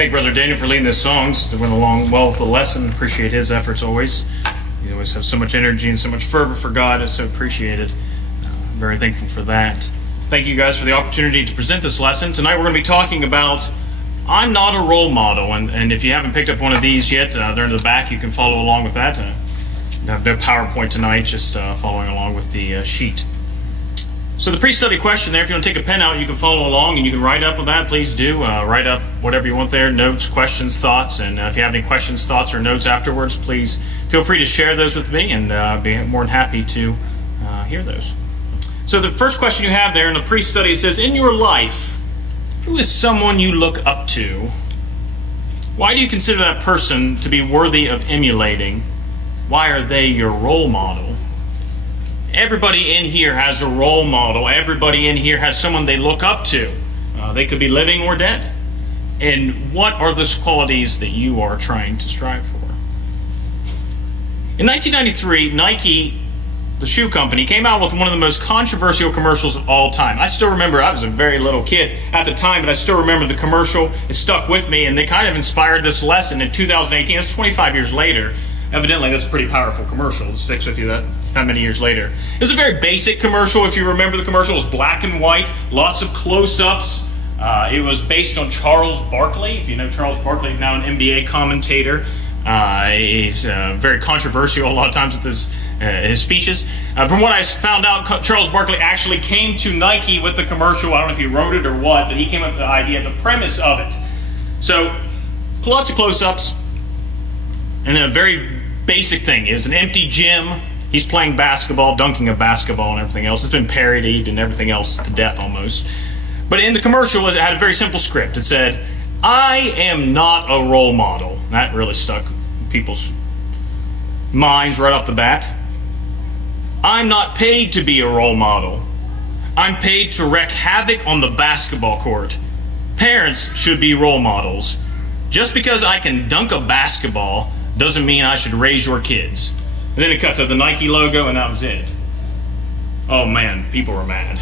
Thank Brother Daniel for leading the songs. They went along well with the lesson. Appreciate his efforts always. He always has so much energy and so much fervor for God. It's so appreciated. Very thankful for that. Thank you guys for the opportunity to present this lesson. Tonight we're going to be talking about I'm not a role model. And if you haven't picked up one of these yet, they're in the back. You can follow along with that. I have no PowerPoint tonight, just following along with the sheet. So the pre-study question there, if you want to take a pen out, you can follow along and you can write up with that. Please do. Write up whatever you want there, notes, questions, thoughts. And if you have any questions, thoughts, or notes afterwards, please feel free to share those with me, and I'll be more than happy to hear those. So the first question you have there in the pre-study says, in your life, who is someone you look up to? Why do you consider that person to be worthy of emulating? Why are they your role model? Everybody in here has a role model. Everybody in here has someone they look up to. They could be living or dead. And what are those qualities that you are trying to strive for? In 1993, Nike, the shoe company, came out with one of the most controversial commercials of all time. I still remember, I was a very little kid at the time, but I still remember the commercial. It stuck with me, and they kind of inspired this lesson in 2018. That's 25 years later. Evidently, that's a pretty powerful commercial. It sticks with you that many years later. It was a very basic commercial. If you remember, the commercial was black and white, lots of close-ups. It was based on Charles Barkley. If you know Charles Barkley, he's now an NBA commentator. He's very controversial a lot of times with his speeches. From what I found out, Charles Barkley actually came to Nike with the commercial. I don't know if he wrote it or what, but he came up with the idea, the premise of it. So, lots of close-ups. And then a very basic thing is an empty gym. He's playing basketball, dunking a basketball and everything else. It's been parodied and everything else to death almost. But in the commercial, it had a very simple script. It said, I am not a role model. And that really stuck in people's minds right off the bat. I'm not paid to be a role model. I'm paid to wreak havoc on the basketball court. Parents should be role models. Just because I can dunk a basketball doesn't mean I should raise your kids. And then it cut to the Nike logo, and that was it. Oh man, people were mad.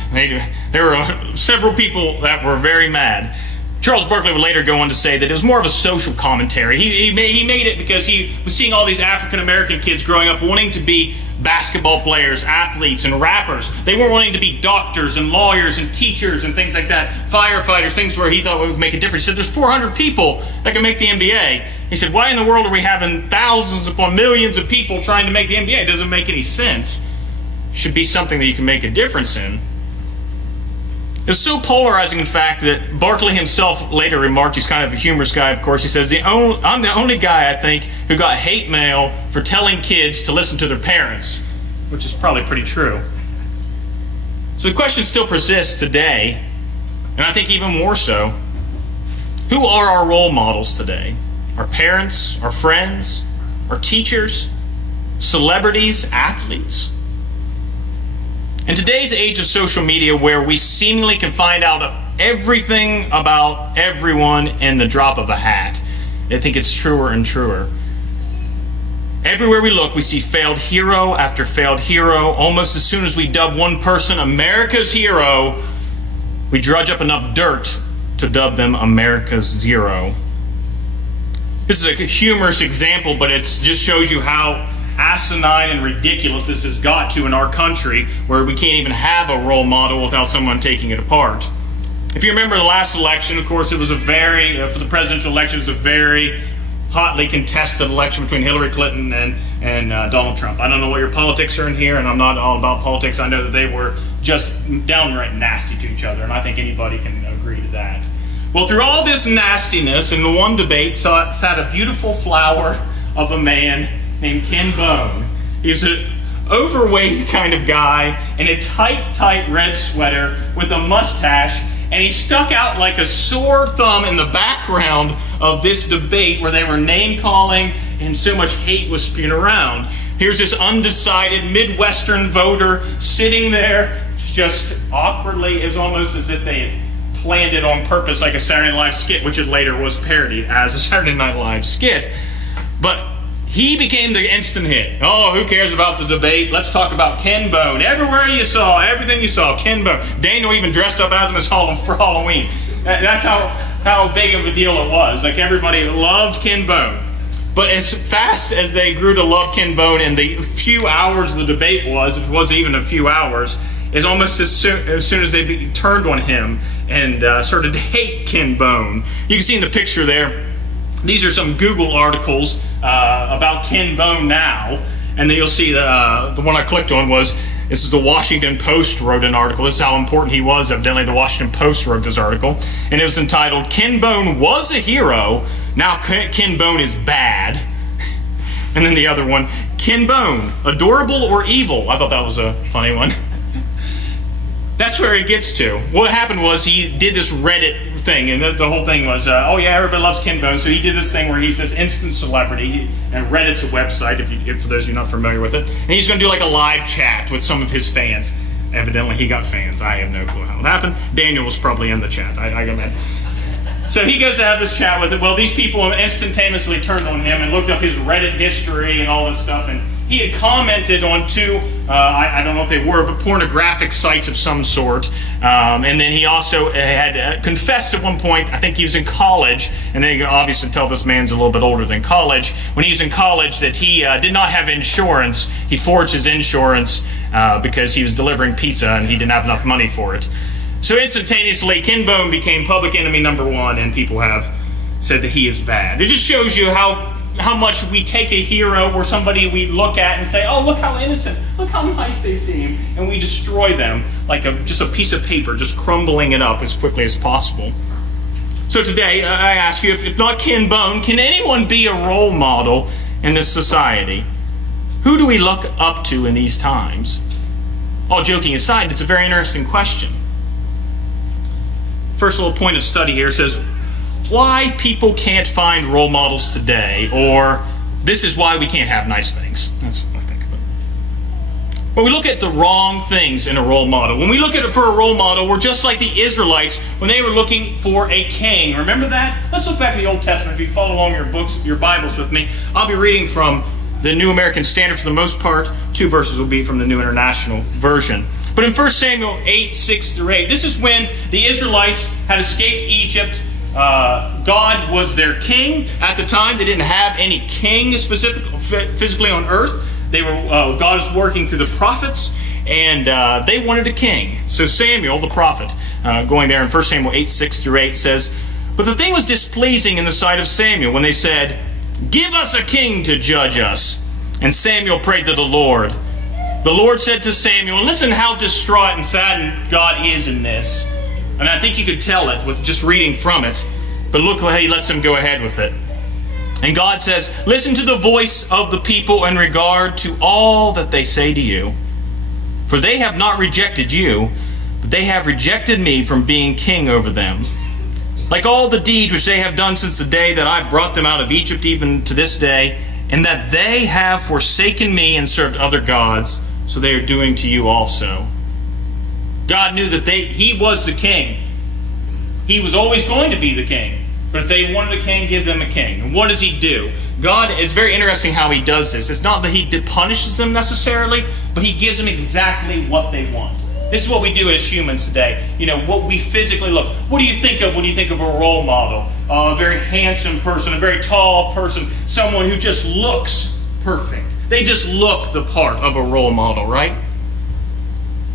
There were several people that were very mad. Charles Barkley would later go on to say that it was more of a social commentary. He made it because he was seeing all these African American kids growing up wanting to be basketball players, athletes, and rappers. They weren't wanting to be doctors and lawyers and teachers and things like that, firefighters, things where he thought would make a difference. He said, there's 400 people that can make the NBA. He said, why in the world are we having thousands upon millions of people trying to make the NBA? It doesn't make any sense. It should be something that you can make a difference in. It's so polarizing, in fact, that Barkley himself later remarked, he's kind of a humorous guy, of course, he says, I'm the only guy, I think, who got hate mail for telling kids to listen to their parents, which is probably pretty true. So the question still persists today, and I think even more so. Who are our role models today? Our parents, our friends, our teachers, celebrities, athletes? In today's age of social media, where we seemingly can find out everything about everyone in the drop of a hat, I think it's truer and truer. Everywhere we look, we see failed hero after failed hero. Almost as soon as we dub one person America's hero, we drudge up enough dirt to dub them America's zero. This is a humorous example, but it just shows you how asinine and ridiculous this has got to in our country, where we can't even have a role model without someone taking it apart. If you remember the last election, of course, it was for the presidential election, it was a very hotly contested election between Hillary Clinton and Donald Trump. I don't know what your politics are in here, and I'm not all about politics. I know that they were just downright nasty to each other, and I think anybody can agree to that. Well, through all this nastiness, in the one debate sat a beautiful flower of a man named Ken Bone. He was an overweight kind of guy in a tight red sweater with a mustache, and he stuck out like a sore thumb in the background of this debate where they were name-calling and so much hate was spewed around. Here's this undecided Midwestern voter sitting there just awkwardly. It was almost as if they had planned it on purpose, like a Saturday Night Live skit, which it later was parodied as a Saturday Night Live skit. But he became the instant hit. Oh, who cares about the debate? Let's talk about Ken Bone. Everywhere you saw, everything you saw, Ken Bone. Daniel even dressed up as him for Halloween. That's how big of a deal it was. Like, everybody loved Ken Bone. But as fast as they grew to love Ken Bone in the few hours the debate was, if it wasn't even a few hours, is almost as soon as they turned on him and started to hate Ken Bone. You can see in the picture there, these are some Google articles about Ken Bone now. And then you'll see the one I clicked on was, this is the Washington Post wrote an article. This is how important he was. Evidently, the Washington Post wrote this article. And it was entitled, Ken Bone was a hero, now Ken Bone is bad. And then the other one, Ken Bone, adorable or evil? I thought that was a funny one. That's where it gets to. What happened was he did this Reddit thing, and the whole thing was, oh yeah, everybody loves Ken Bone, so he did this thing where he's this instant celebrity, and Reddit's a website, if for those of you not familiar with it, and he's going to do like a live chat with some of his fans. Evidently, he got fans. I have no clue how it happened. Daniel was probably in the chat. I got mad. So he goes to have this chat with it. Well, these people instantaneously turned on him and looked up his Reddit history and all this stuff, and he had commented on two, I don't know what they were, but pornographic sites of some sort. And then he also had confessed at one point, I think he was in college, and then you can obviously tell this man's a little bit older than college, when he was in college that he did not have insurance. He forged his insurance because he was delivering pizza and he didn't have enough money for it. So instantaneously, Ken Bone became public enemy number one, and people have said that he is bad. It just shows you how much we take a hero or somebody we look at and say, oh, look how innocent, look how nice they seem, and we destroy them like just a piece of paper, just crumbling it up as quickly as possible. So today, I ask you, if not Ken Bone, can anyone be a role model in this society? Who do we look up to in these times? All joking aside, it's a very interesting question. First little point of study here says, why people can't find role models today, or this is why we can't have nice things. That's what I think of it. When we look at the wrong things in a role model, when we look at it for a role model, we're just like the Israelites when they were looking for a king. Remember that? Let's look back at the Old Testament. If you follow along your Bibles with me, I'll be reading from the New American Standard for the most part. 2 verses will be from the New International Version. But in 1 Samuel 8, 6-8, this is when the Israelites had escaped Egypt. God was their king. At the time, they didn't have any king physically on earth. They were God was working through the prophets, and they wanted a king. So Samuel, the prophet, going there in 1 Samuel 8, 6-8, says, but the thing was displeasing in the sight of Samuel when they said, give us a king to judge us. And Samuel prayed to the Lord. The Lord said to Samuel, and listen how distraught and saddened God is in this. And I think you could tell it with just reading from it. But look how he lets them go ahead with it. And God says, listen to the voice of the people in regard to all that they say to you. For they have not rejected you, but they have rejected me from being king over them. Like all the deeds which they have done since the day that I brought them out of Egypt even to this day, and that they have forsaken me and served other gods, so they are doing to you also. God knew that he was the king. He was always going to be the king. But if they wanted a king, give them a king. And what does he do? God is very interesting how he does this. It's not that he punishes them necessarily, but he gives them exactly what they want. This is what we do as humans today. You know, what we physically look. What do you think of when you think of a role model? A very handsome person, a very tall person, someone who just looks perfect. They just look the part of a role model, right?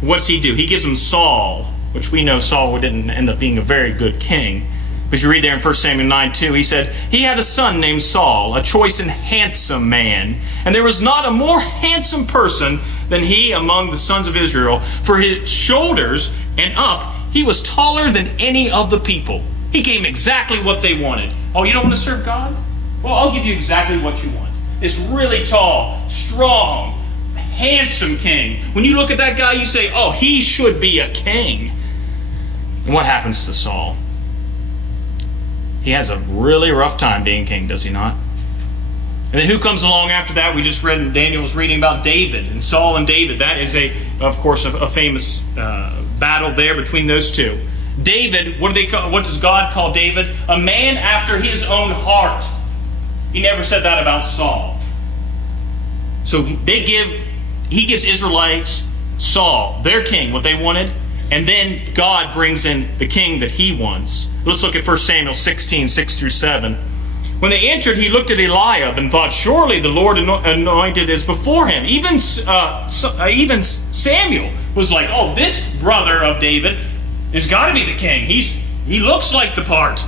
What's he do? He gives them Saul, which we know Saul didn't end up being a very good king. But if you read there in 1 Samuel 9:2, he said, he had a son named Saul, a choice and handsome man. And there was not a more handsome person than he among the sons of Israel. For his shoulders and up, he was taller than any of the people. He gave them exactly what they wanted. Oh, you don't want to serve God? Well, I'll give you exactly what you want. This really tall, strong, handsome king. When you look at that guy, you say, oh, he should be a king. And what happens to Saul? He has a really rough time being king, does he not? And then who comes along after that? We just read, Daniel was reading about David and Saul and David. That is, of course, a famous battle there between those two. David, what does God call David? A man after his own heart. He never said that about Saul. So he gives Israelites Saul, their king, what they wanted, and then God brings in the king that he wants. Let's look at 1 Samuel 16, 6 through 7. When they entered, he looked at Eliab and thought, surely the Lord anointed is before him. Even Samuel was like, oh, this brother of David has got to be the king. He looks like the part.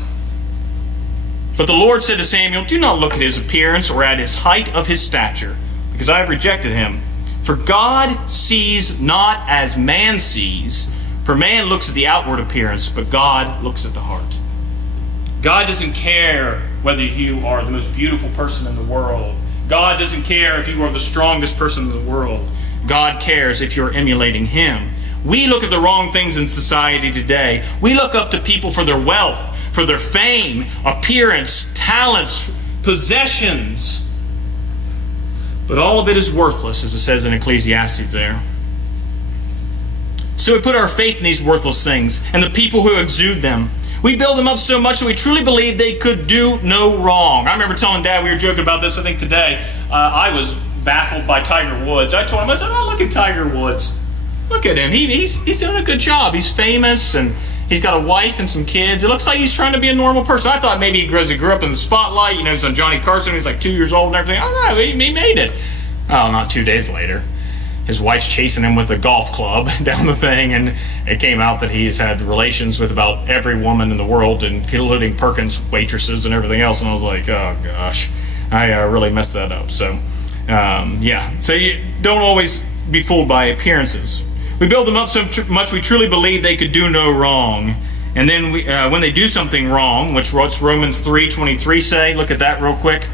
But the Lord said to Samuel, do not look at his appearance or at his height of his stature, because I have rejected him. For God sees not as man sees. For man looks at the outward appearance, but God looks at the heart. God doesn't care whether you are the most beautiful person in the world. God doesn't care if you are the strongest person in the world. God cares if you're emulating him. We look at the wrong things in society today. We look up to people for their wealth, for their fame, appearance, talents, possessions. But all of it is worthless, as it says in Ecclesiastes there. So we put our faith in these worthless things and the people who exude them. We build them up so much that we truly believe they could do no wrong. I remember telling Dad, we were joking about this, I think today, I was baffled by Tiger Woods. I told him, I said, oh, look at Tiger Woods. Look at him. He's doing a good job. He's famous, and he's got a wife and some kids. It looks like he's trying to be a normal person. I thought maybe he grew up in the spotlight. You know, he's on Johnny Carson. He's like 2 years old and everything. Oh, no, he made it. Oh, not 2 days later. His wife's chasing him with a golf club down the thing, and it came out that he's had relations with about every woman in the world, including Perkins waitresses and everything else. And I was like, oh gosh, I really messed that up. So, yeah. So you don't always be fooled by appearances. We build them up so much we truly believe they could do no wrong. And then when they do something wrong, which Romans 3:23 say, look at that real quick.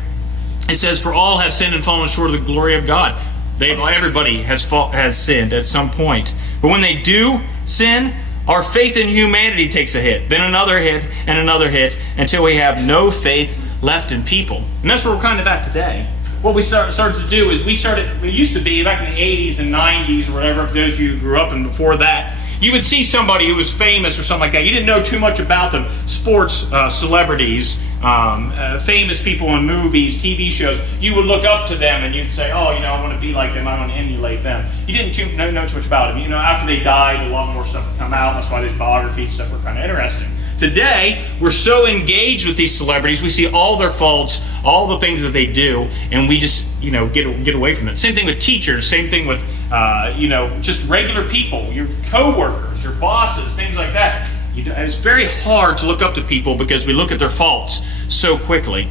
It says, for all have sinned and fallen short of the glory of God. Everybody has sinned at some point. But when they do sin, our faith in humanity takes a hit, then another hit, and another hit, until we have no faith left in people. And that's where we're kind of at today. What we started to do is it used to be back in the 80s and 90s or whatever, for those of you who grew up and before that, you would see somebody who was famous or something like that. You didn't know too much about them. Sports celebrities, famous people in movies, TV shows. You would look up to them and you'd say, oh, I want to be like them. I want to emulate them. You didn't know too much about them. After they died, a lot more stuff would come out. That's why these biography stuff were kind of interesting. Today, we're so engaged with these celebrities. We see all their faults, all the things that they do, and we just, get away from it. Same thing with teachers. Same thing with, just regular people, your coworkers, your bosses, things like that. It's very hard to look up to people because we look at their faults so quickly.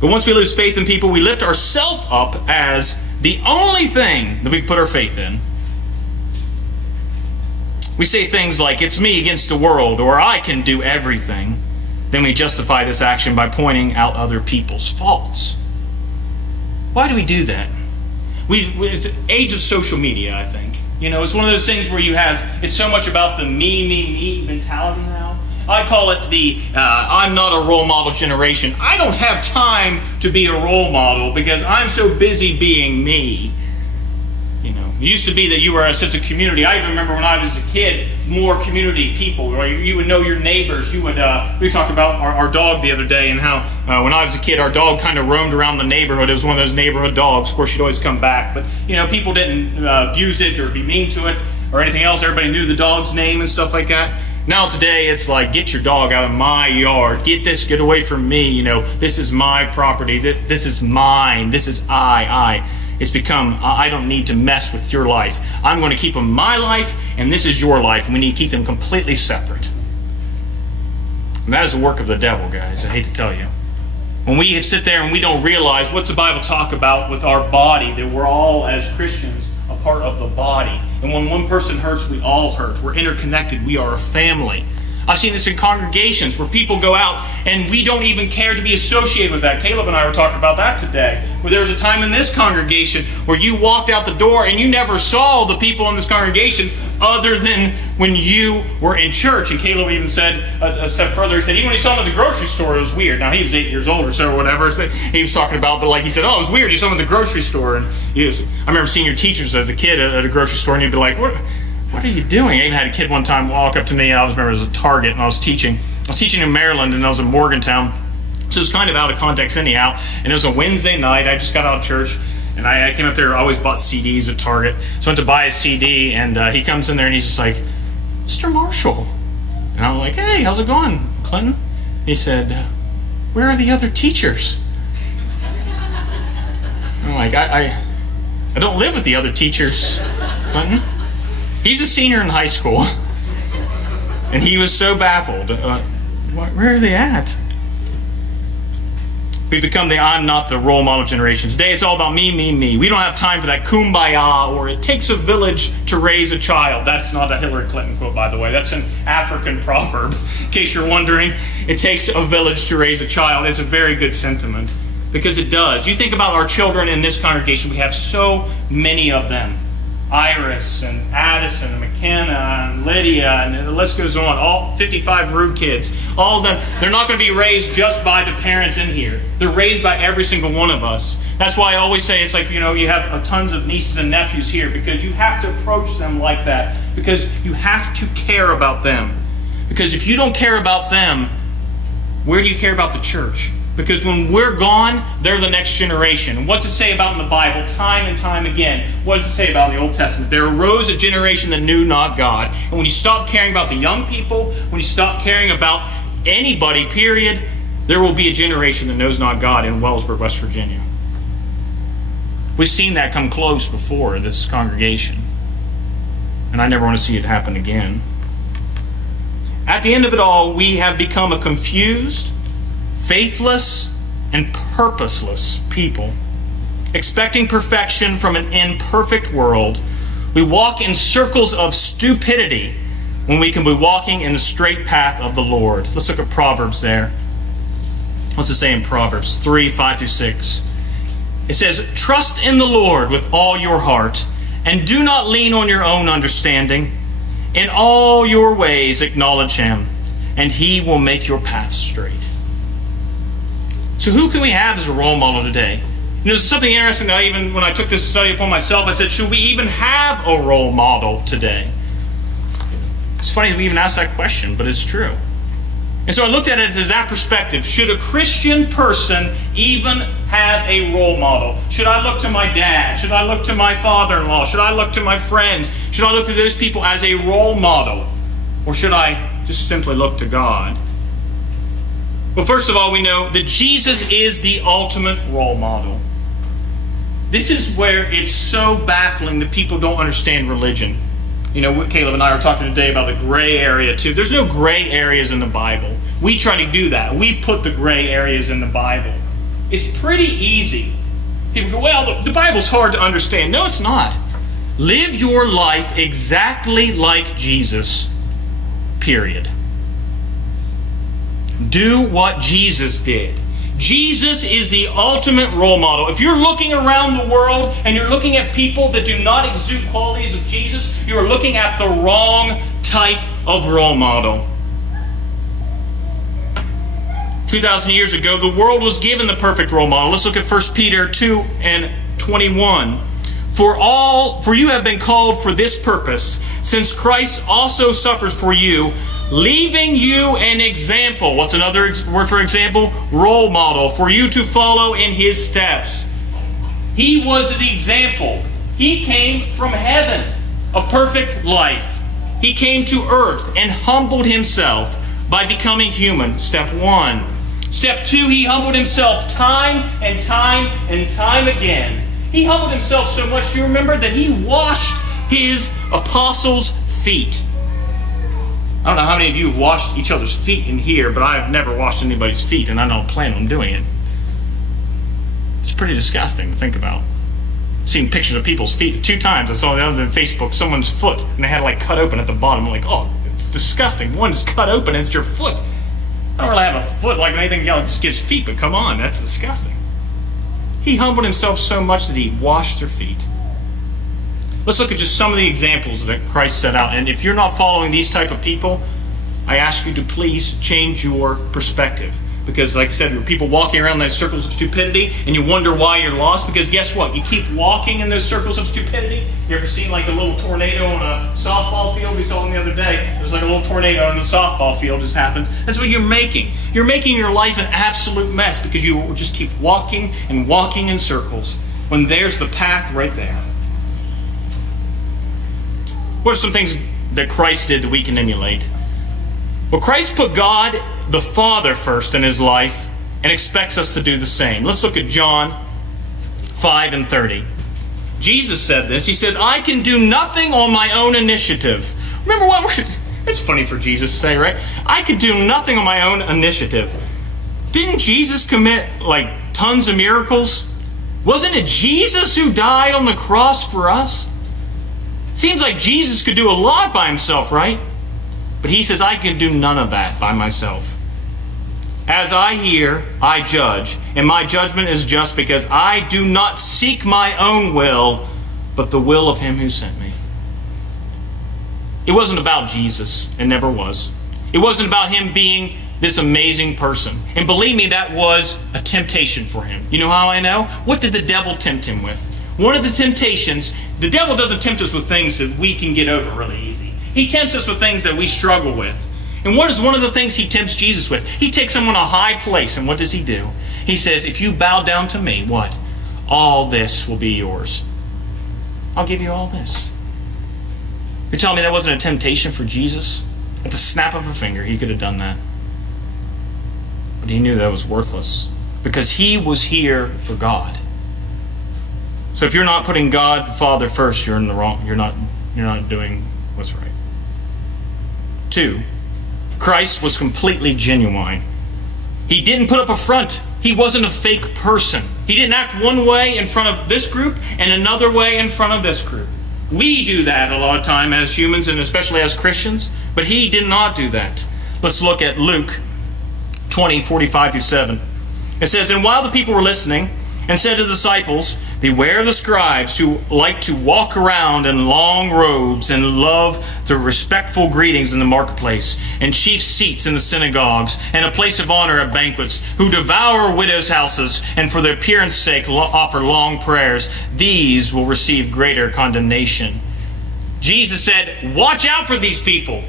But once we lose faith in people, we lift ourselves up as the only thing that we can put our faith in. We say things like, it's me against the world, or I can do everything. Then we justify this action by pointing out other people's faults. Why do we do that? It's the age of social media, I think. It's one of those things where it's so much about the me mentality now. I call it the I'm not a role model generation. I don't have time to be a role model because I'm so busy being me. It used to be that you were a sense of community. I even remember when I was a kid, more community people. Right? You would know your neighbors. We talked about our dog the other day and how when I was a kid, our dog kind of roamed around the neighborhood. It was one of those neighborhood dogs. Of course, she'd always come back. But, people didn't abuse it or be mean to it or anything else. Everybody knew the dog's name and stuff like that. Now today, it's like, get your dog out of my yard. Get away from me. This is my property. This is mine. This is I. It's become, I don't need to mess with your life. I'm going to keep them my life, and this is your life, and we need to keep them completely separate. And that is the work of the devil, guys. I hate to tell you. When we sit there and we don't realize what's the Bible talk about with our body, that we're all, as Christians, a part of the body. And when one person hurts, we all hurt. We're interconnected. We are a family. I've seen this in congregations where people go out and we don't even care to be associated with that. Caleb and I were talking about that today. Where there was a time in this congregation where you walked out the door and you never saw the people in this congregation other than when you were in church. And Caleb even said a step further, he said, even when he saw him at the grocery store, it was weird. Now, he was 8 years old or so or whatever so he was talking about, but like he said, oh, it was weird. You saw him at the grocery store. And I remember seeing your teachers as a kid at a grocery store and you'd be like, what are you doing? I even had a kid one time walk up to me. I remember it was a Target, and I was teaching in Maryland, and I was in Morgantown. So it's kind of out of context anyhow. And it was a Wednesday night. I just got out of church. And I came up there. I always bought CDs at Target. So I went to buy a CD. And he comes in there and he's just like, Mr. Marshall. And I'm like, hey, how's it going, Clinton? He said, where are the other teachers? I'm like, I don't live with the other teachers, Clinton. He's a senior in high school. And he was so baffled. Where are they at? We've become the I'm not the role model generation. Today it's all about me, me, me. We don't have time for that kumbaya or it takes a village to raise a child. That's not a Hillary Clinton quote, by the way. That's an African proverb. In case you're wondering, it takes a village to raise a child. It's a very good sentiment because it does. You think about our children in this congregation. We have so many of them. Iris and Addison and McKenna and Lydia, and the list goes on. All 55 rude kids. All of them, they're not going to be raised just by the parents in here. They're raised by every single one of us. That's why I always say it's like, you have tons of nieces and nephews here because you have to approach them like that because you have to care about them. Because if you don't care about them, where do you care about the church? Because when we're gone, they're the next generation. And what's it say about in the Bible time and time again? What does it say about in the Old Testament? There arose a generation that knew not God. And when you stop caring about the young people, when you stop caring about anybody, period, there will be a generation that knows not God in Wellsburg, West Virginia. We've seen that come close before this congregation. And I never want to see it happen again. At the end of it all, we have become a confused, faithless, and purposeless people, expecting perfection from an imperfect world. We walk in circles of stupidity when we can be walking in the straight path of the Lord. Let's look at Proverbs there. What's it say in Proverbs 3, 5 through 6? It says, trust in the Lord with all your heart, and do not lean on your own understanding. In all your ways acknowledge Him, and He will make your path straight. So who can we have as a role model today? There's something interesting that when I took this study upon myself, I said, should we even have a role model today? It's funny that we even asked that question, but it's true. And so I looked at it as that perspective. Should a Christian person even have a role model? Should I look to my dad? Should I look to my father-in-law? Should I look to my friends? Should I look to those people as a role model? Or should I just simply look to God? Well, first of all, we know that Jesus is the ultimate role model. This is where it's so baffling that people don't understand religion. Caleb and I were talking today about the gray area too. There's no gray areas in the Bible. We try to do that. We put the gray areas in the Bible. It's pretty easy. People go, well, the Bible's hard to understand. No, it's not. Live your life exactly like Jesus, period. Do what Jesus did. Jesus is the ultimate role model. If you're looking around the world and you're looking at people that do not exude qualities of Jesus, you are looking at the wrong type of role model. 2,000 years ago, the world was given the perfect role model. Let's look at 1 Peter 2 and 21. For you have been called for this purpose, since Christ also suffers for you, leaving you an example. What's another word for example? Role model, for you to follow in His steps. He was the example. He came from heaven, a perfect life. He came to earth and humbled Himself by becoming human. Step 1. Step 2, He humbled Himself time and time and time again. He humbled Himself so much, do you remember, that He washed His apostles' feet. I don't know how many of you have washed each other's feet in here, but I've never washed anybody's feet, and I don't plan on doing it. It's pretty disgusting to think about. I've seen pictures of people's feet 2 times. I saw the other on Facebook, someone's foot, and they had it cut open at the bottom. I'm like, oh, it's disgusting. One's cut open, and it's your foot. I don't really have a foot like anything else, just gives feet, but come on, that's disgusting. He humbled Himself so much that He washed their feet. Let's look at just some of the examples that Christ set out. And if you're not following these type of people, I ask you to please change your perspective. Because like I said, there are people walking around those circles of stupidity, and you wonder why you're lost, because guess what? You keep walking in those circles of stupidity. You ever seen like a little tornado on a softball field? We saw them the other day. There's like a little tornado on the softball field just happens. That's what you're making. You're making your life an absolute mess because you just keep walking and walking in circles when there's the path right there. What are some things that Christ did that we can emulate? Well, Christ put God the Father first in his life and expects us to do the same. Let's look at John 5:30. Jesus said this. He said, I can do nothing on my own initiative. Remember it's funny for Jesus to say, right? I could do nothing on my own initiative. Didn't Jesus commit like tons of miracles? Wasn't it Jesus who died on the cross for us? Seems like Jesus could do a lot by himself, right? But he says, I can do none of that by myself. As I hear, I judge, and my judgment is just because I do not seek my own will, but the will of him who sent me. It wasn't about Jesus. It never was. It wasn't about him being this amazing person. And believe me, that was a temptation for him. You know how I know? What did the devil tempt him with? One of the temptations, the devil doesn't tempt us with things that we can get over really easy. He tempts us with things that we struggle with. And what is one of the things he tempts Jesus with? He takes him on a high place, and what does he do? He says, if you bow down to me, what? All this will be yours. I'll give you all this. You're telling me that wasn't a temptation for Jesus? At the snap of a finger, he could have done that. But he knew that was worthless because he was here for God. So if you're not putting God the Father first, you're in the wrong. You're not doing what's right. 2, Christ was completely genuine. He didn't put up a front. He wasn't a fake person. He didn't act one way in front of this group and another way in front of this group. We do that a lot of time as humans and especially as Christians, but he did not do that. Let's look at Luke 20:45-7. It says, and while the people were listening, and said to the disciples, beware of the scribes who like to walk around in long robes and love the respectful greetings in the marketplace and chief seats in the synagogues and a place of honor at banquets, who devour widows' houses and for their appearance' sake offer long prayers. These will receive greater condemnation. Jesus said, watch out for these people.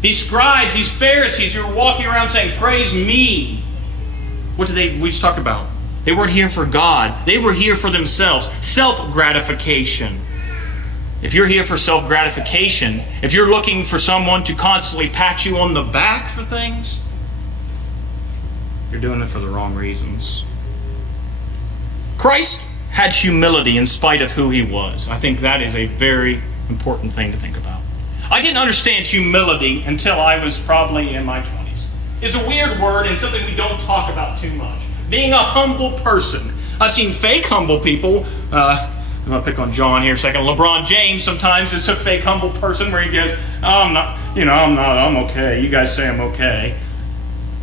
These scribes, these Pharisees who are walking around saying, praise me. What did we just talk about? They weren't here for God. They were here for themselves. Self-gratification. If you're here for self-gratification, if you're looking for someone to constantly pat you on the back for things, you're doing it for the wrong reasons. Christ had humility in spite of who he was. I think that is a very important thing to think about. I didn't understand humility until I was probably in my 20s. It's a weird word and something we don't talk about too much. Being a humble person. I've seen fake humble people. I'm going to pick on John here a second. LeBron James sometimes is a fake humble person where he goes, oh, I'm okay. You guys say I'm okay.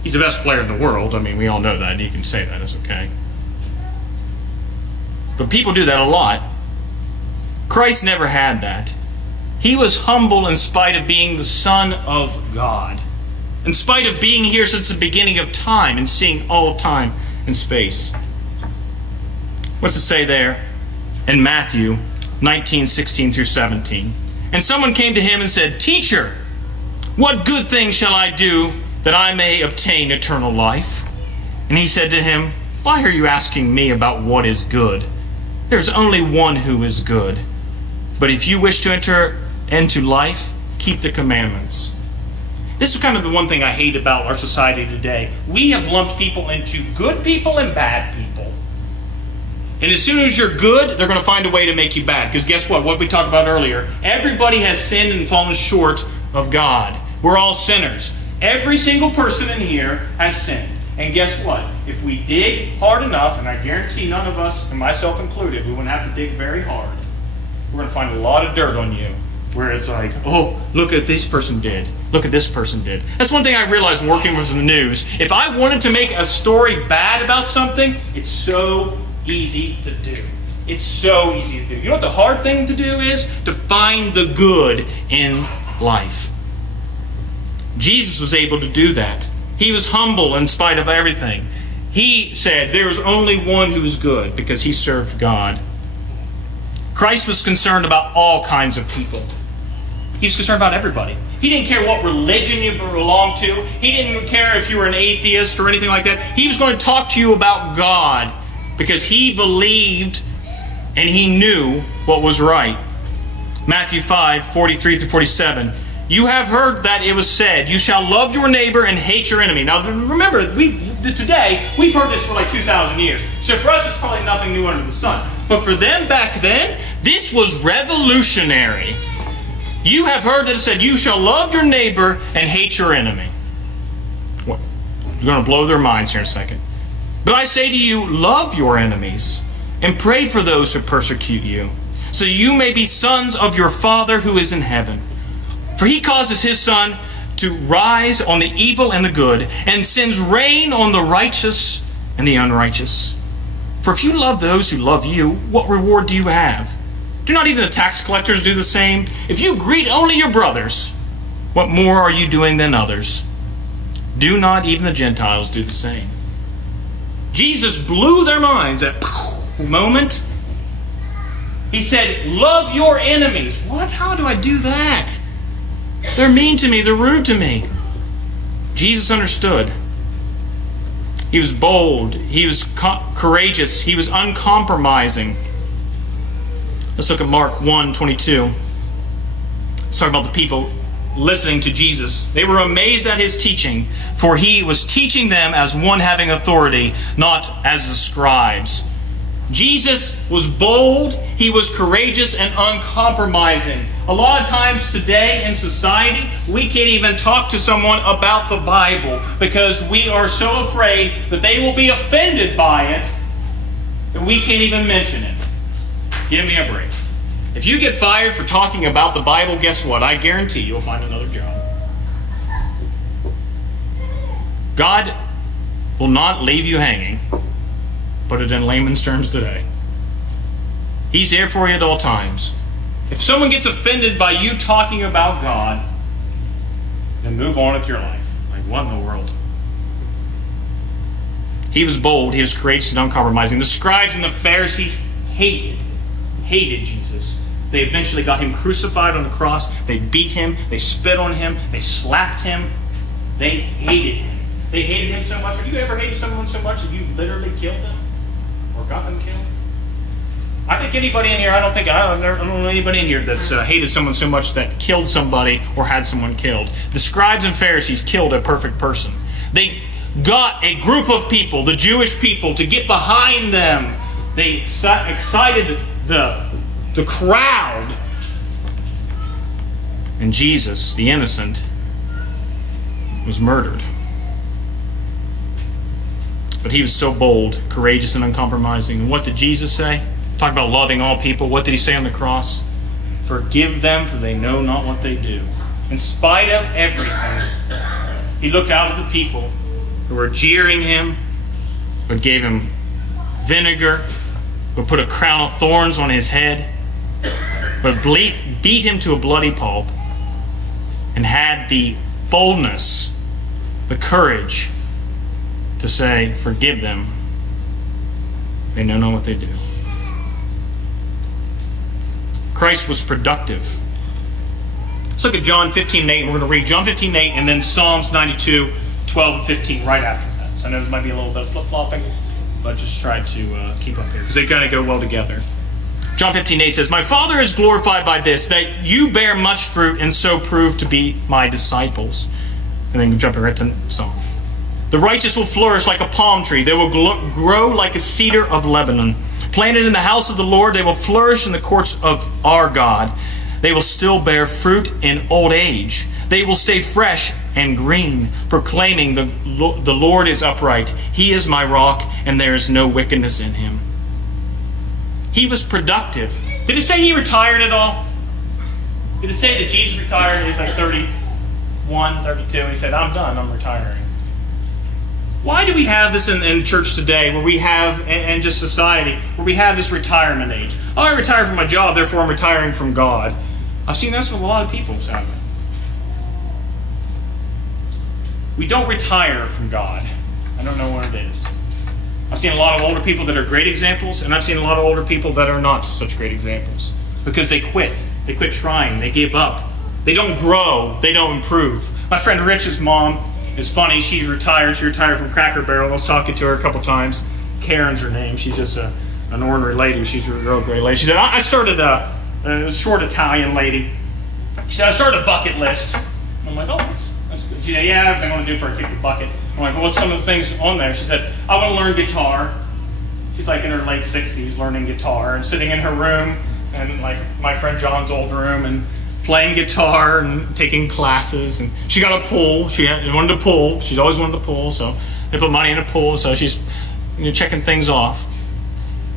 He's the best player in the world. I mean, we all know that. You can say that. It's okay. But people do that a lot. Christ never had that. He was humble in spite of being the Son of God. In spite of being here since the beginning of time and seeing all of time and space. What's it say there in Matthew 19:16-17? And someone came to him and said, Teacher, what good thing shall I do that I may obtain eternal life? And he said to him, why are you asking me about what is good? There's only one who is good. But if you wish to enter into life, keep the commandments. This is kind of the one thing I hate about our society today. We have lumped people into good people and bad people. And as soon as you're good, they're going to find a way to make you bad. Because guess what? What we talked about earlier. Everybody has sinned and fallen short of God. We're all sinners. Every single person in here has sinned. And guess what? If we dig hard enough, and I guarantee none of us, and myself included, we wouldn't have to dig very hard. We're going to find a lot of dirt on you. Where it's like, oh, look at this person did. Look at this person did. That's one thing I realized working with the news. If I wanted to make a story bad about something, it's so easy to do. It's so easy to do. You know what the hard thing to do is? To find the good in life. Jesus was able to do that. He was humble in spite of everything. He said there was only one who was good because he served God. Christ was concerned about all kinds of people. He was concerned about everybody. He didn't care what religion you belonged to. He didn't care if you were an atheist or anything like that. He was going to talk to you about God because he believed and he knew what was right. Matthew 5:43-47. You have heard that it was said, you shall love your neighbor and hate your enemy. Now remember, today, we've heard this for like 2,000 years. So for us, it's probably nothing new under the sun. But for them back then, this was revolutionary. You have heard that it said, you shall love your neighbor and hate your enemy. What? You're going to blow their minds here in a second. But I say to you, love your enemies and pray for those who persecute you, so you may be sons of your Father who is in heaven. For he causes his sun to rise on the evil and the good, and sends rain on the righteous and the unrighteous. For if you love those who love you, what reward do you have? Do not even the tax collectors do the same? If you greet only your brothers, what more are you doing than others? Do not even the Gentiles do the same? Jesus blew their minds at moment. He said, love your enemies. What? How do I do that? They're mean to me. They're rude to me. Jesus understood. He was bold. He was courageous. He was uncompromising. Let's look at Mark 1:22. Let's talk about the people listening to Jesus. They were amazed at his teaching, for he was teaching them as one having authority, not as the scribes. Jesus was bold, he was courageous and uncompromising. A lot of times today in society, we can't even talk to someone about the Bible because we are so afraid that they will be offended by it that we can't even mention it. Give me a break. If you get fired for talking about the Bible, guess what? I guarantee you'll find another job. God will not leave you hanging. Put it in layman's terms today. He's there for you at all times. If someone gets offended by you talking about God, then move on with your life. Like, what in the world? He was bold, he was courageous and uncompromising. The scribes and the Pharisees hated Jesus. They eventually got him crucified on the cross. They beat him, they spit on him, they slapped him. They hated him. They hated him so much. Have you ever hated someone so much that you literally killed them? Or got them killed? I think anybody in here, I don't know anybody in here that's hated someone so much that killed somebody or had someone killed. The scribes and Pharisees killed a perfect person. They got a group of people, the Jewish people, to get behind them. They excited the crowd. And Jesus, the innocent, was murdered. But he was so bold, courageous, and uncompromising. And what did Jesus say? Talk about loving all people. What did he say on the cross? Forgive them, for they know not what they do. In spite of everything, he looked out at the people who were jeering him, who gave him vinegar, who put a crown of thorns on his head, but beat him to a bloody pulp, and had the boldness, the courage to say, forgive them. They know not what they do. Christ was productive. Let's look at John 15:8. We're going to read John 15:8 and then Psalms 92:12 and 15 right after that. So I know there might be a little bit of flip-flopping, but just try to keep up here because they kind of go well together. John 15:8 says, my Father is glorified by this, that you bear much fruit and so prove to be my disciples. And then jumping right to Psalm. The righteous will flourish like a palm tree. They will grow like a cedar of Lebanon. Planted in the house of the Lord, they will flourish in the courts of our God. They will still bear fruit in old age. They will stay fresh and green, proclaiming the Lord is upright. He is my rock, and there is no wickedness in him. He was productive. Did it say he retired at all? Did it say that Jesus retired? He was like 31, 32, and he said, I'm done, I'm retiring. Why do we have this in church today, where we have, and just society, where we have this retirement age? Oh, I retired from my job, therefore I'm retiring from God. I've seen that's what a lot of people, sadly. we don't retire from God. I don't know what it is. I've seen a lot of older people that are great examples, and I've seen a lot of older people that are not such great examples because they quit. They quit trying. They give up. They don't grow. They don't improve. My friend Rich's mom is funny. She's retired. She retired from Cracker Barrel. I was talking to her a couple times. Karen's her name. She's just an ordinary lady. She's a real great lady. She said, I started a short Italian lady. She said, I started a bucket list. I'm like, oh, that's good. She said, yeah, everything I want to do for a kick the bucket. I'm like, well, what's some of the things on there? She said, I want to learn guitar. She's like in her late 60s learning guitar and sitting in her room and like my friend John's old room and playing guitar and taking classes. And she got a pool. She wanted to pool. She's always wanted to pool, so they put money in a pool. So she's checking things off.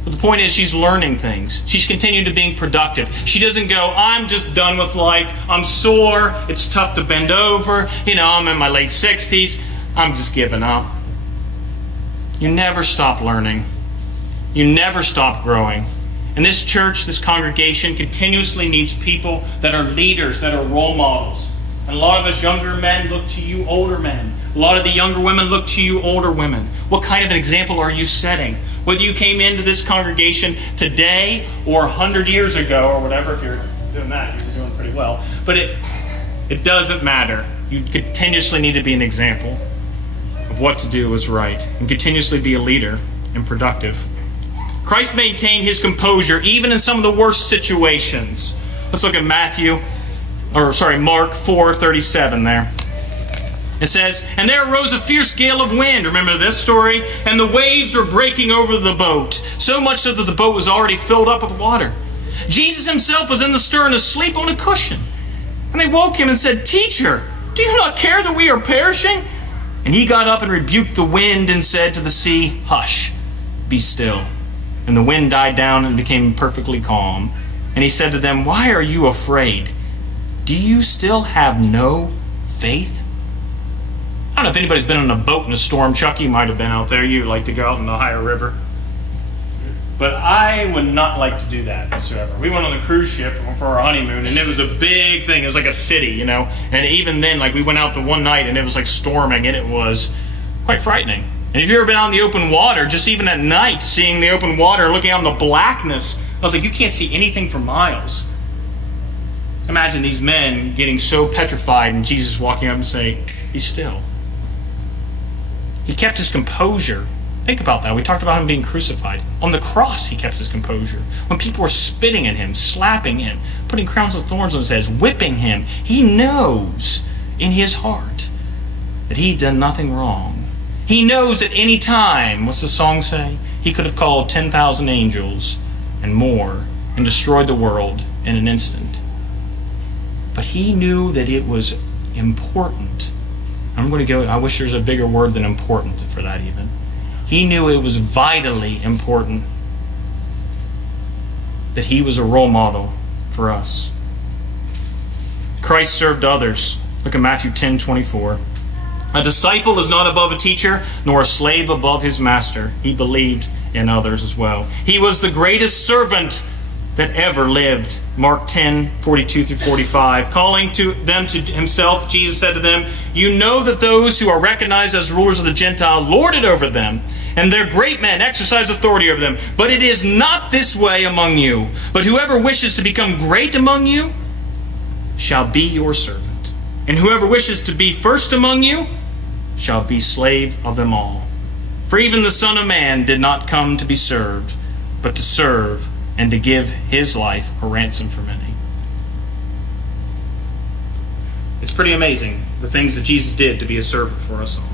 But the point is, she's learning things. She's continued to being productive. She doesn't go, I'm just done with life. I'm sore. It's tough to bend over. I'm in my late 60s. I'm just giving up. You never stop learning. You never stop growing. And this church, this congregation, continuously needs people that are leaders, that are role models. And a lot of us younger men look to you older men. A lot of the younger women look to you older women. What kind of an example are you setting? Whether you came into this congregation today or 100 years ago or whatever, if you're doing that, you're doing pretty well. But it doesn't matter. You continuously need to be an example of what to do is right and continuously be a leader and productive. Christ maintained his composure even in some of the worst situations. Let's look at Mark 4:37 there. It says, and there arose a fierce gale of wind. Remember this story? And the waves were breaking over the boat, so much so that the boat was already filled up with water. Jesus himself was in the stern asleep on a cushion. And they woke him and said, Teacher, do you not care that we are perishing? And he got up and rebuked the wind and said to the sea, Hush, be still. And the wind died down and became perfectly calm. And he said to them, Why are you afraid? Do you still have no faith? I don't know if anybody's been on a boat in a storm. Chuck, you might have been out there. You like to go out in the Ohio River. But I would not like to do that whatsoever. We went on a cruise ship for our honeymoon, and it was a big thing. It was like a city, And even then, we went out the one night, and it was storming, and it was quite frightening. And if you've ever been out in the open water, just even at night, seeing the open water, looking out in the blackness, I was like, you can't see anything for miles. Imagine these men getting so petrified, and Jesus walking up and saying, Be still. He kept his composure. Think about that. We talked about him being crucified. On the cross, he kept his composure. When people were spitting at him, slapping him, putting crowns of thorns on his head, whipping him, he knows in his heart that he'd done nothing wrong. He knows at any time, what's the song say? He could have called 10,000 angels and more and destroyed the world in an instant. But he knew that it was important. I wish there's a bigger word than important for that even. He knew it was vitally important that he was a role model for us. Christ served others. Look at Matthew 10:24. A disciple is not above a teacher, nor a slave above his master. He believed in others as well. He was the greatest servant that ever lived. Mark 10:42-45. Calling to them to himself, Jesus said to them, You know that those who are recognized as rulers of the Gentile lord it over them, and their great men exercise authority over them. But it is not this way among you. But whoever wishes to become great among you shall be your servant. And whoever wishes to be first among you shall be slave of them all. For even the Son of Man did not come to be served, but to serve and to give his life a ransom for many. It's pretty amazing the things that Jesus did to be a servant for us all.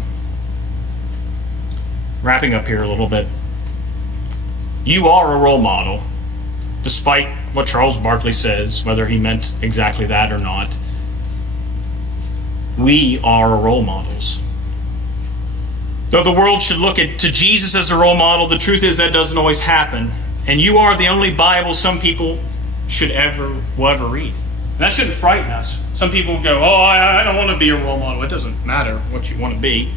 Wrapping up here a little bit. You are a role model, despite what Charles Barkley says, whether he meant exactly that or not. We are role models. Though the world should look to Jesus as a role model, the truth is that doesn't always happen. And you are the only Bible some people will ever read. And that shouldn't frighten us. Some people go, I don't want to be a role model. It doesn't matter what you want to be.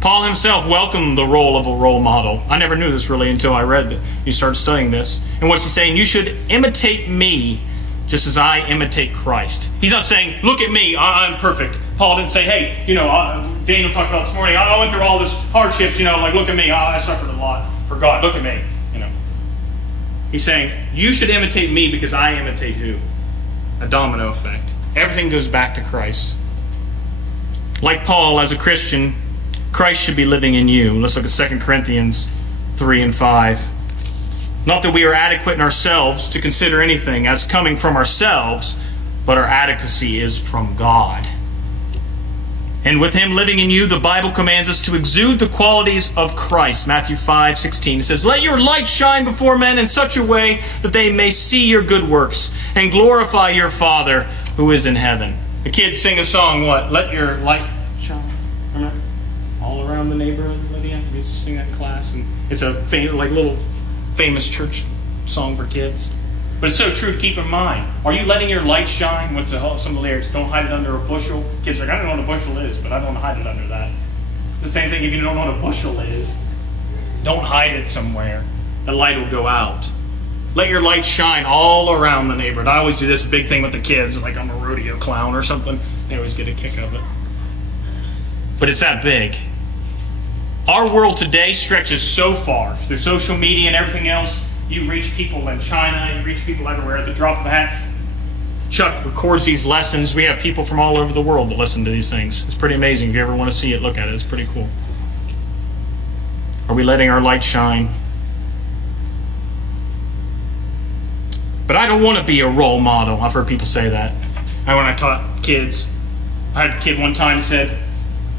Paul himself welcomed the role of a role model. I never knew this really until I read that. You started studying this. And what's he saying? You should imitate me just as I imitate Christ. He's not saying, look at me, I'm perfect. Paul didn't say, hey, Daniel talked about this morning, I went through all this hardships, like, look at me, I suffered a lot for God, look at me, He's saying, you should imitate me because I imitate who? A domino effect. Everything goes back to Christ. Like Paul, as a Christian, Christ should be living in you. Let's look at 2 Corinthians 3 and 5. Not that we are adequate in ourselves to consider anything as coming from ourselves, but our adequacy is from God. And with him living in you, the Bible commands us to exude the qualities of Christ. Matthew 5:16. It says, let your light shine before men in such a way that they may see your good works and glorify your Father who is in heaven. The kids sing a song, what? Let your light shine. Remember? All around the neighborhood, Lydia. We used to sing that in class. And it's a little famous church song for kids. But it's so true to keep in mind. Are you letting your light shine? What's some of the lyrics? Don't hide it under a bushel. Kids are like, I don't know what a bushel is, but I don't hide it under that. The same thing if you don't know what a bushel is. Don't hide it somewhere. The light will go out. Let your light shine all around the neighborhood. I always do this big thing with the kids, like I'm a rodeo clown or something. They always get a kick out of it. But it's that big. Our world today stretches so far through social media and everything else. You reach people in China, you reach people everywhere at the drop of a hat. Chuck records these lessons. We have people from all over the world that listen to these things. It's pretty amazing. If you ever want to see it, look at it. It's pretty cool. Are we letting our light shine? But I don't want to be a role model. I've heard people say that. When I taught kids, I had a kid one time said,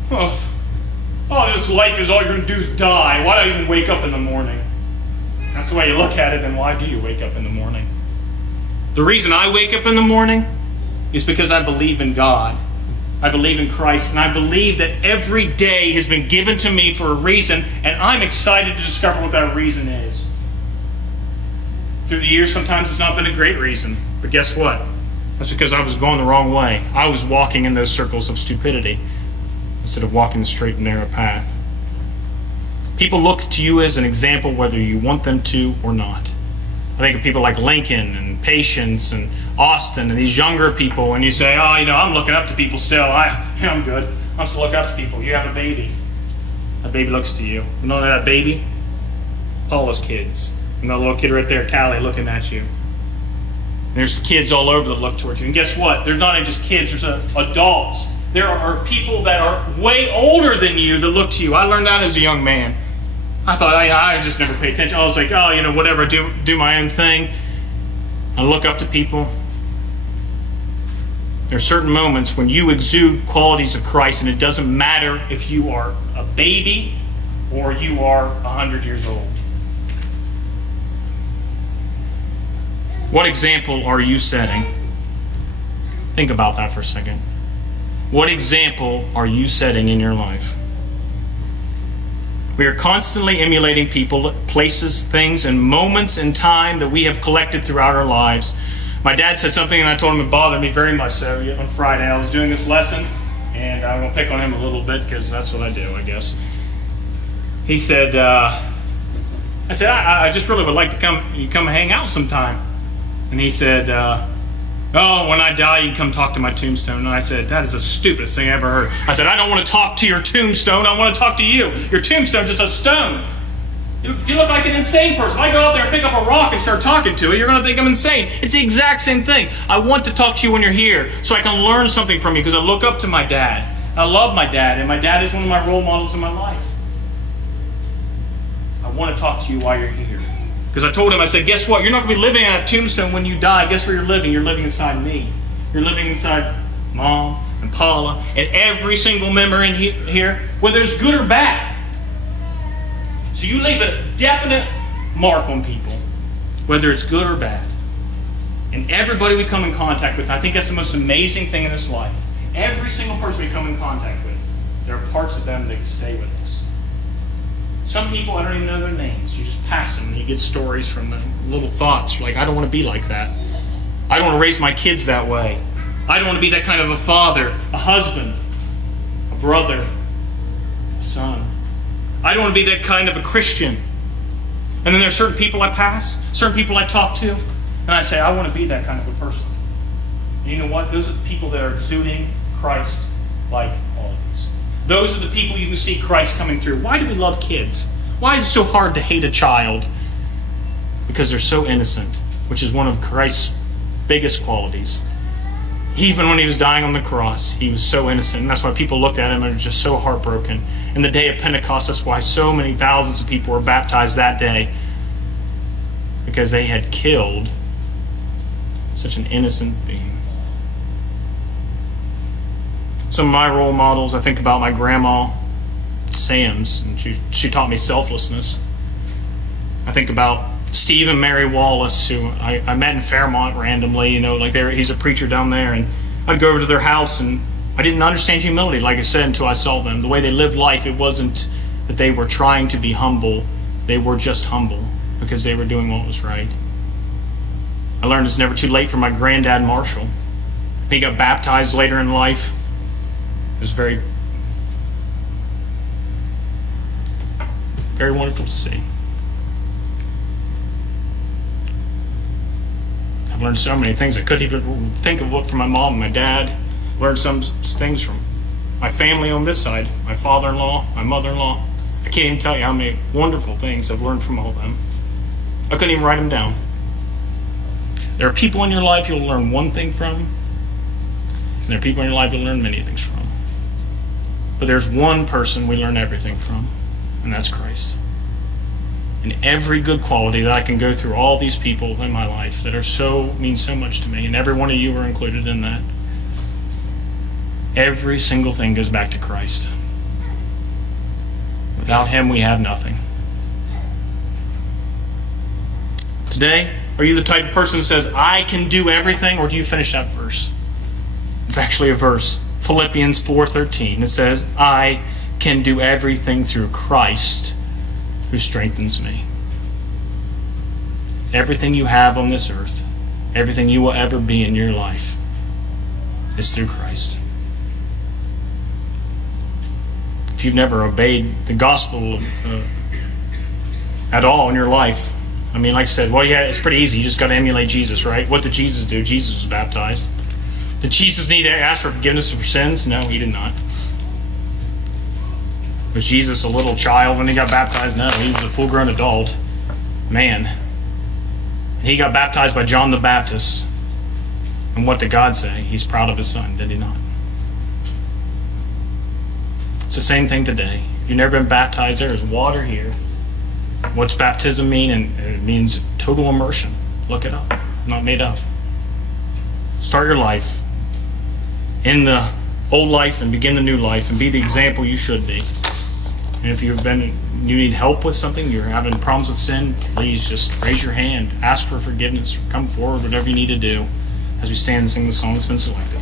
oh, this life is all you're going to do is die. Why do I even wake up in the morning? That's the way you look at it, then why do you wake up in the morning? The reason I wake up in the morning is because I believe in God. I believe in Christ, and I believe that every day has been given to me for a reason, and I'm excited to discover what that reason is. Through the years, sometimes it's not been a great reason, but guess what? That's because I was going the wrong way. I was walking in those circles of stupidity instead of walking the straight and narrow path. People look to you as an example whether you want them to or not. I think of people like Lincoln and Patience and Austin and these younger people, and you say, I'm looking up to people still. I'm good. I'm still looking up to people. You have a baby. A baby looks to you. You know that baby? Paula's kids. And that little kid right there, Callie, looking at you. There's kids all over that look towards you. And guess what? There's not just kids, there's adults. There are people that are way older than you that look to you. I learned that as a young man. I thought, I just never paid attention. I was like, whatever, do my own thing. I look up to people. There are certain moments when you exude qualities of Christ, and it doesn't matter if you are a baby or you are 100 years old. What example are you setting? Think about that for a second. What example are you setting in your life? We are constantly emulating people, places, things, and moments in time that we have collected throughout our lives. My dad said something, and I told him it bothered me very much so on Friday. I was doing this lesson, and I'm going to pick on him a little bit because that's what I do, I guess. He said, I just really would like to come hang out sometime. And he said, when I die, you come talk to my tombstone. And I said, that is the stupidest thing I ever heard. I said, I don't want to talk to your tombstone. I want to talk to you. Your tombstone's just a stone. You look like an insane person. If I go out there and pick up a rock and start talking to it, you're going to think I'm insane. It's the exact same thing. I want to talk to you when you're here so I can learn something from you because I look up to my dad. I love my dad, and my dad is one of my role models in my life. I want to talk to you while you're here. Because I told him, I said, guess what? You're not going to be living on a tombstone when you die. Guess where you're living? You're living inside me. You're living inside Mom and Paula and every single member in here, whether it's good or bad. So you leave a definite mark on people, whether it's good or bad. And everybody we come in contact with, I think that's the most amazing thing in this life. Every single person we come in contact with, there are parts of them that can stay with us. Some people, I don't even know their names. You just pass them and you get stories from them, little thoughts. You're like, I don't want to be like that. I don't want to raise my kids that way. I don't want to be that kind of a father, a husband, a brother, a son. I don't want to be that kind of a Christian. And then there are certain people I pass, certain people I talk to, and I say, I want to be that kind of a person. And you know what? Those are the people that are exuding Christ like qualities. Those are the people you will see Christ coming through. Why do we love kids? Why is it so hard to hate a child? Because they're so innocent, which is one of Christ's biggest qualities. Even when he was dying on the cross, he was so innocent. And that's why people looked at him and were just so heartbroken. In the day of Pentecost, that's why so many thousands of people were baptized that day. Because they had killed such an innocent being. Some of my role models, I think about my grandma, Sam's, and she taught me selflessness. I think about Steve and Mary Wallace, who I met in Fairmont randomly, he's a preacher down there, and I'd go over to their house, and I didn't understand humility, like I said, until I saw them. The way they lived life, it wasn't that they were trying to be humble, they were just humble, because they were doing what was right. I learned it's never too late for my granddad, Marshall. He got baptized later in life. It was very, very wonderful to see. I've learned so many things I couldn't even think of from my mom and my dad. Learned some things from my family on this side, my father-in-law, my mother-in-law. I can't even tell you how many wonderful things I've learned from all of them. I couldn't even write them down. There are people in your life you'll learn one thing from, and there are people in your life you'll learn many things from. But there's one person we learn everything from, and that's Christ. And every good quality that I can go through all these people in my life that mean so much to me, and every one of you are included in that. Every single thing goes back to Christ. Without him, we have nothing. Today, are you the type of person that says, I can do everything, or do you finish that verse? It's actually a verse. Philippians 4:13. It says, I can do everything through Christ who strengthens me. Everything you have on this earth, everything you will ever be in your life, is through Christ. If you've never obeyed the gospel at all in your life, like I said, it's pretty easy. You just got to emulate Jesus, right? What did Jesus do? Jesus was baptized. Did Jesus need to ask for forgiveness for sins? No, he did not. Was Jesus a little child when he got baptized? No, he was a full-grown adult man. And he got baptized by John the Baptist. And what did God say? He's proud of his son, did he not? It's the same thing today. If you've never been baptized, there is water here. What's baptism mean? And it means total immersion. Look it up. Not made up. Start your life in the old life and begin the new life and be the example you should be. And if you need help with something, you're having problems with sin, please just raise your hand, ask for forgiveness, come forward, whatever you need to do as we stand and sing the song that's been selected.